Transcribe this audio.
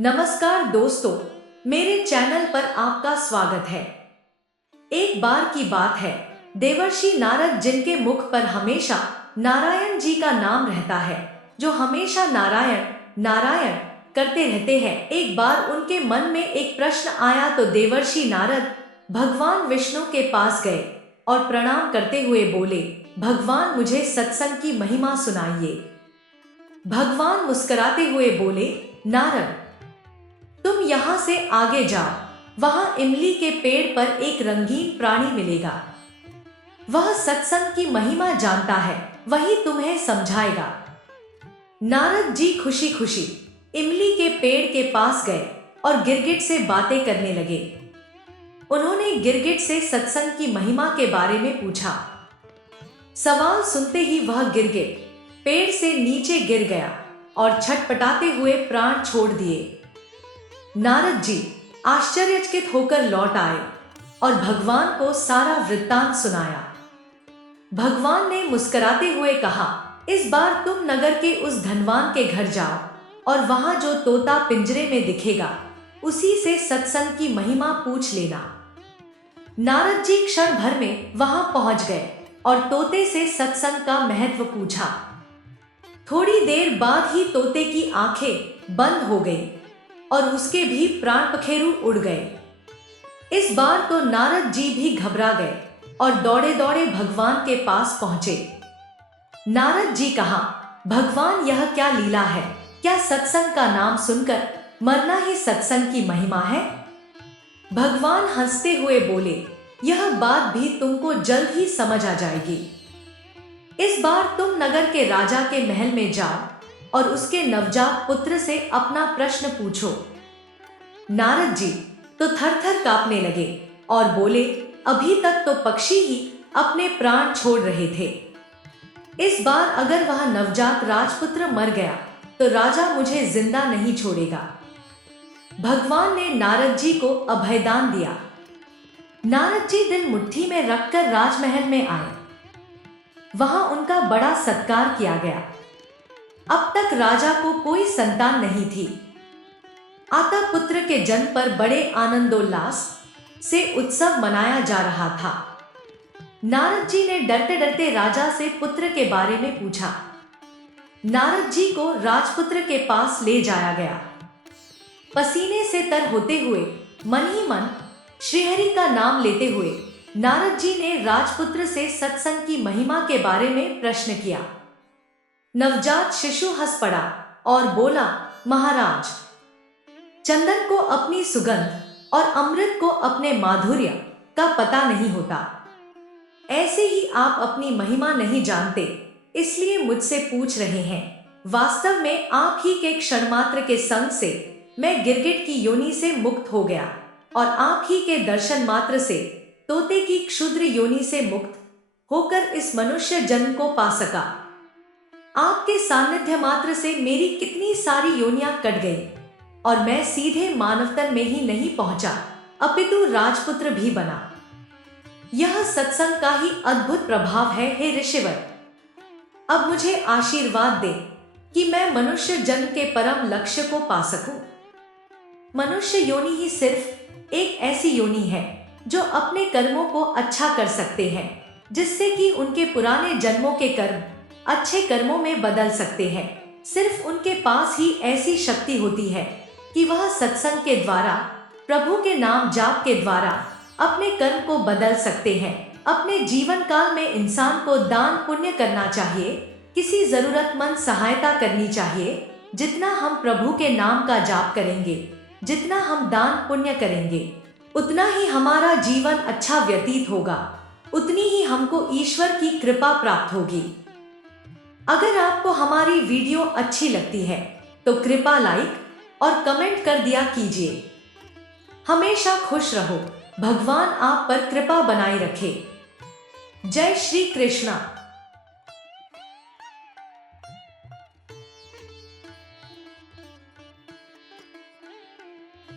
नमस्कार दोस्तों, मेरे चैनल पर आपका स्वागत है। एक बार की बात है, देवर्षि नारद जिनके मुख पर हमेशा नारायण जी का नाम रहता है, जो हमेशा नारायण नारायण करते रहते हैं। एक बार उनके मन में एक प्रश्न आया तो देवर्षि नारद भगवान विष्णु के पास गए और प्रणाम करते हुए बोले, भगवान मुझे सत्संग की महिमा सुनाइए। भगवान मुस्कुराते हुए बोले, नारद तुम यहाँ से आगे जाओ, वहां इमली के पेड़ पर एक रंगीन प्राणी मिलेगा। वह सत्संग की महिमा जानता है, वही तुम्हें समझाएगा। नारद जी खुशी खुशी इमली के पेड़ के पास गए और गिरगिट से बातें करने लगे। उन्होंने गिरगिट से सत्संग की महिमा के बारे में पूछा। सवाल सुनते ही वह गिरगिट पेड़ से नीचे गिर गया और छटपटाते हुए प्राण छोड़ दिए। नारद जी आश्चर्यचकित होकर लौट आए और भगवान को सारा वृत्तांत सुनाया। भगवान ने मुस्कुराते हुए कहा, इस बार तुम नगर के उस धनवान के घर जाओ और वहां जो तोता पिंजरे में दिखेगा, उसी से सत्संग की महिमा पूछ लेना। नारद जी क्षण भर में वहां पहुंच गए और तोते से सत्संग का महत्व पूछा। थोड़ी देर बाद ही तोते की आंखें बंद हो गई और उसके भी प्राण पखेरु उड़ गए। इस बार तो नारद जी भी घबरा गए और दौड़े दौड़े भगवान के पास पहुंचे। नारद जी कहा, भगवान यह क्या लीला है? क्या सत्संग का नाम सुनकर मरना ही सत्संग की महिमा है? भगवान हंसते हुए बोले, यह बात भी तुमको जल्द ही समझ आ जाएगी। इस बार तुम नगर के राजा के महल में जाओ और उसके नवजात पुत्र से अपना प्रश्न पूछो। नारद जी तो थर-थर कांपने लगे और बोले, अभी तक तो पक्षी ही अपने प्राण छोड़ रहे थे। इस बार अगर वह नवजात राजपुत्र मर गया तो राजा मुझे जिंदा नहीं छोड़ेगा। भगवान ने नारद जी को अभयदान दिया। नारद जी दिल मुट्ठी में रखकर राजमहल में आए। वहां उनका बड़ा सत्कार किया गया। अब तक राजा को कोई संतान नहीं थी। आता पुत्र के जन्म पर बड़े आनंदोल्लास से उत्सव मनाया जा रहा था। नारद जी ने डरते डरते राजा से पुत्र के बारे में पूछा। नारद जी को राजपुत्र के पास ले जाया गया। पसीने से तर होते हुए मन ही मन श्रीहरि का नाम लेते हुए नारद जी ने राजपुत्र से सत्संग की महिमा के बारे में प्रश्न किया। नवजात शिशु हंस पड़ा और बोला, महाराज, चंदन को अपनी सुगंध और अमृत को अपने माधुर्य का पता नहीं होता। ऐसे ही आप अपनी महिमा नहीं जानते, इसलिए मुझसे पूछ रहे हैं। वास्तव में आप ही के क्षण मात्र के संग से मैं गिरगिट की योनि से मुक्त हो गया और आप ही के दर्शन मात्र से तोते की क्षुद्र योनि से मुक्त होकर इस मनुष्य जन्म को पा सका। आपके सानिध्य मात्र से मेरी कितनी सारी योनियां कट गई और मैं सीधे मानवतन में ही नहीं पहुंचा, अपितु राजपुत्र भी बना। यह सत्संग का ही अद्भुत प्रभाव है हे ऋषिवर। अब मुझे आशीर्वाद दे कि मैं मनुष्य जन्म के परम लक्ष्य को पा सकूं। मनुष्य योनि ही सिर्फ एक ऐसी योनि है जो अपने कर्मों को अच्छा कर सकते हैं, जिससे कि उनके पुराने जन्मों के कर्म अच्छे कर्मों में बदल सकते हैं। सिर्फ उनके पास ही ऐसी शक्ति होती है कि वह सत्संग के द्वारा, प्रभु के नाम जाप के द्वारा अपने कर्म को बदल सकते हैं। अपने जीवन काल में इंसान को दान पुण्य करना चाहिए, किसी जरूरतमंद सहायता करनी चाहिए। जितना हम प्रभु के नाम का जाप करेंगे, जितना हम दान पुण्य करेंगे, उतना ही हमारा जीवन अच्छा व्यतीत होगा, उतनी ही हमको ईश्वर की कृपा प्राप्त होगी। अगर आपको हमारी वीडियो अच्छी लगती है तो कृपया लाइक और कमेंट कर दिया कीजिए। हमेशा खुश रहो, भगवान आप पर कृपा बनाए रखे। जय श्री कृष्णा।